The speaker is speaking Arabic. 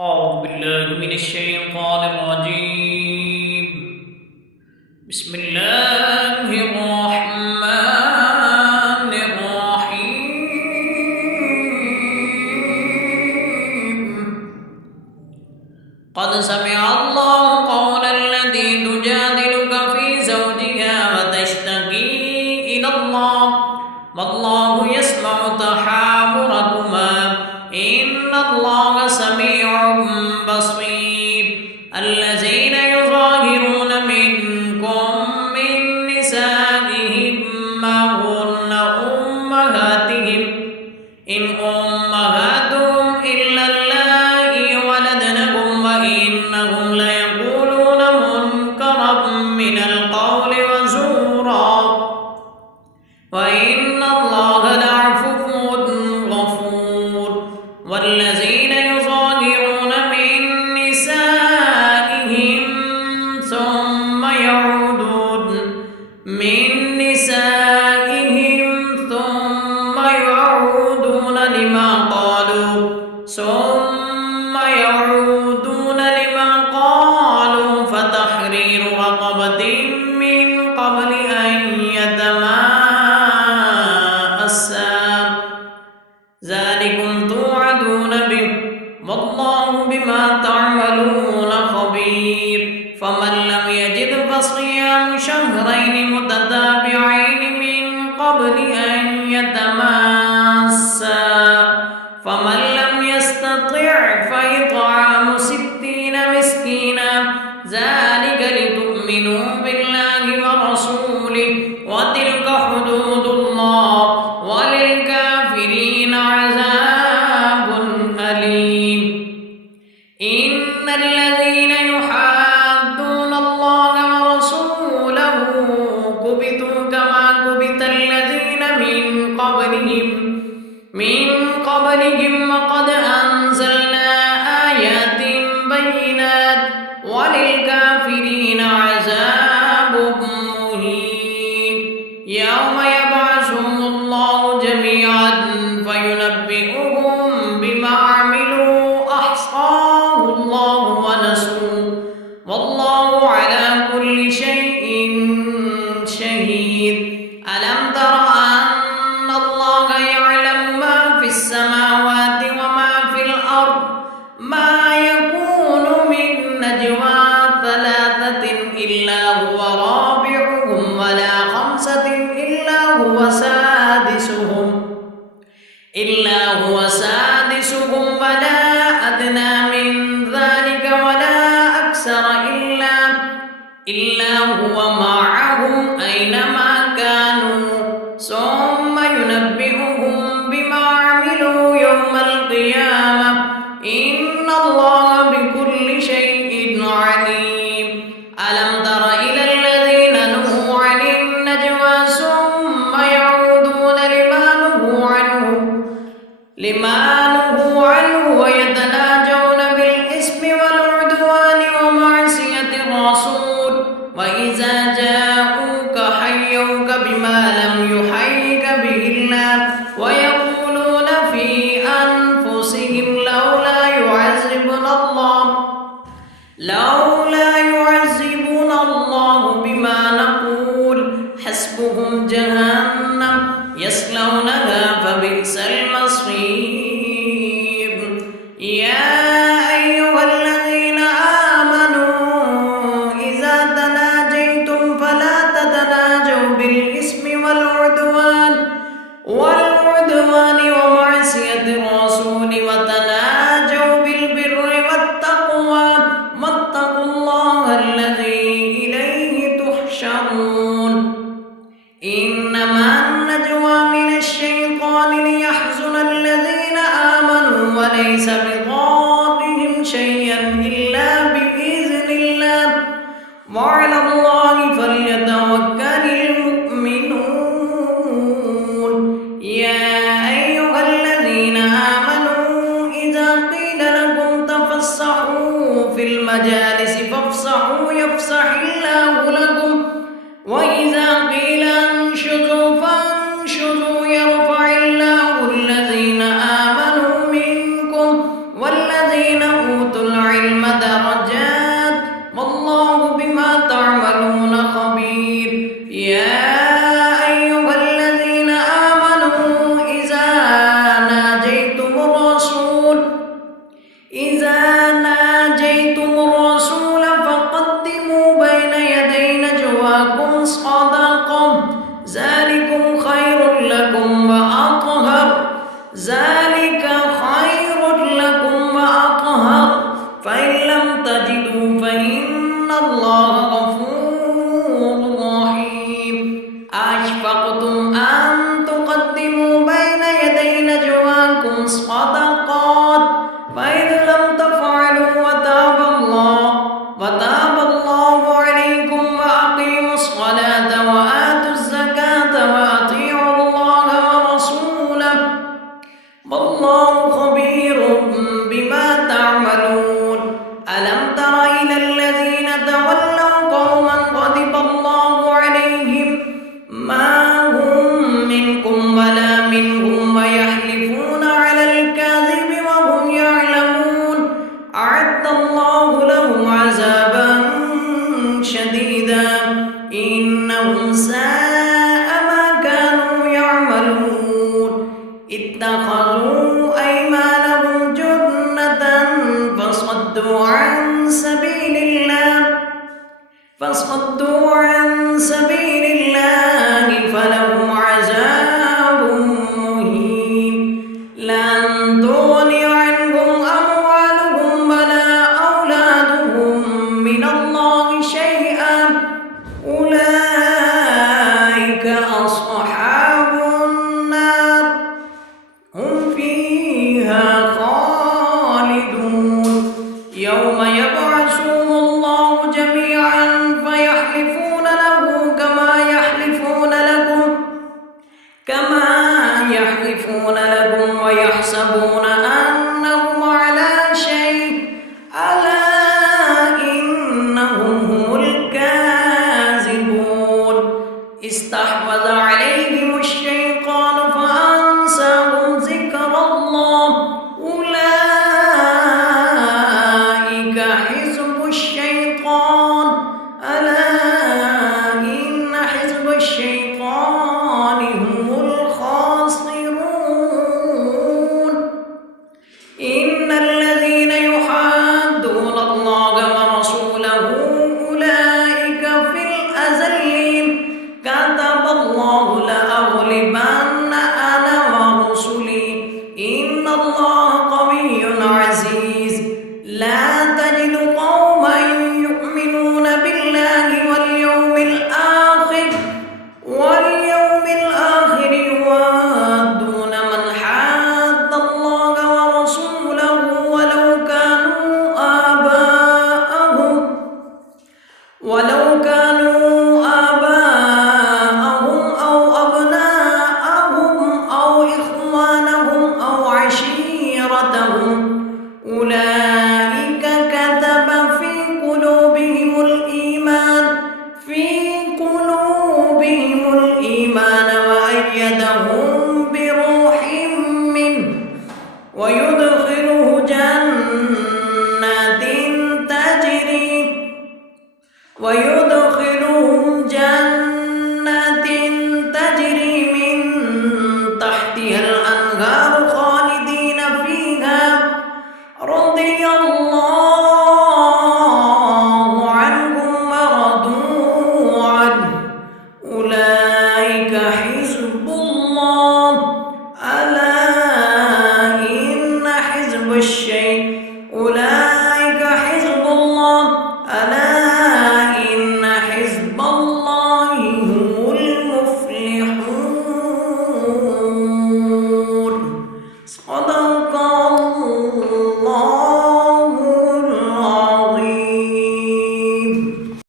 أعوذ بالله من الشيطان الرجيم. بسم الله الرحمن الرحيم. قد سمع الله قول التي تجادلك في زوجها وتشتكي إلى الله والله يسمع تحاوركما إن الله سميع بصير. الذين يظاهرون منكم من نسائهم ما هن أمهاتهم إن أمهاتهم إلا اللائي ولدنهم وإنهم ليقولون منكرا من القول وزورا وإن الله لعفو غفور. والذين يظاهرون من نسائهم ثم يعودون لما قالوا فتحرير رقبة من قبل أن يتماسا ذلكم توعدون به والله بما تعملون خبير. فمن لم يجد فصيام شهرين متتابعين من قبل أن يتماسا فمن لم يستطع فإطعام 60 مسكينا ذلك لتؤمنوا بالله ورسوله وتلك حدود الله وللكافرين عذاب أليم. إن الذين يحادون الله ورسوله كبتوا كما كبت الذين من قبلهم وقد أنزلنا آيات بينات وللكافرين عذاب مهين. يوم يبعثهم الله جميعا فينبئهم بما عملوا أحصاه الله ونسوه والله على كل شيء شهيد. ألم تر أن الله يعلم ما في السماوات وما في الأرض ما يكون من نجوى 3 إلا هو رابعهم ولا 5 إلا هو سادسهم ولا أدنى من ذلك ولا أكثر إلا هو معهم أينما كانوا ثم ينبئهم بما عملوا يوم القيامة إن الله بكل شيء عليم. ألم تر إلى الذين نهوا عن النجوى ثم يعودون لما نهوا عنه ويتناجون بالإثم والعدوان ومعصية الرسول وإذا جاءوك حيوك بما لم يحيك به الله ويقولون في أنفسهم لولا يعذبنا الله بما نقول حسبهم جهنم يصلونها فبئس المصير. يا أيها الذين آمنوا إذا تناجيتم فلا تتناجوا بالإثم والعدوان ومعصية الرسول وتناجوا بالبر والتقوى واتقوا الله الذي إليه تحشرون. إنما النجوى من الشيطان ليحزن الذين آمنوا وليس بضارهم شيئا إلا بإذن الله وعلى الله فليتوكل المؤمنون. يا أيها الذين آمنوا إذا قيل لكم تفسحوا في المجالس فافسحوا يفسح الله لكم وإذا قيل انشزوا فانشزوا يرفع الله الذين آمنوا منكم والذين أوتوا أوتوا العلم درجات والله بما تعملون خبير. يا أيها الذين آمنوا إذا ناجيتم الرسول فقدموا بين يدي نجواكم صدقة ذلكم خير لكم وأطهر فإن لم تجدوا فإن الله غفور رحيم. أشفقتم أن تقدموا بين يدي نجواكم صدقات فإذ لم تفعلوا وتاب الله عليكم وأقيموا الصلاة وآتوا الزكاة وأطيعوا الله ورسوله والله خبير بما تعملون. ألم تر إلى الذين تولوا قوما غضب الله عليهم ما هم منكم ولا منهم ويحلفون على الكاذب وهم يعلمون أعد الله لهم عذابا شديدا إنهم ساء ما كانوا يعملون. اتخذوا أيمانهم جنة فصدوا عن سبيل الله فلهم عذاب مهين. لن تغني عنهم أموالهم ولا أولادهم من الله شيئا أولئك أصحاب النار هم فيها خالدون. يوم يبعثهم الله جميعا فيحلفون له كما يحلفون لكم ويحسبون أنهم على شيء ألا إنهم هم الكاذبون. استحوذ عليهم الشيطان فأنساهم ذكر الله أولئك حزب الشيطان ألا إن حزب الشيطان هم الخاسرون. إن الذين يحادون الله ورسوله أولئك في الأذلين كتب الله لأغلبن أنا ورسلي إن الله قوي عزيز. لا تجد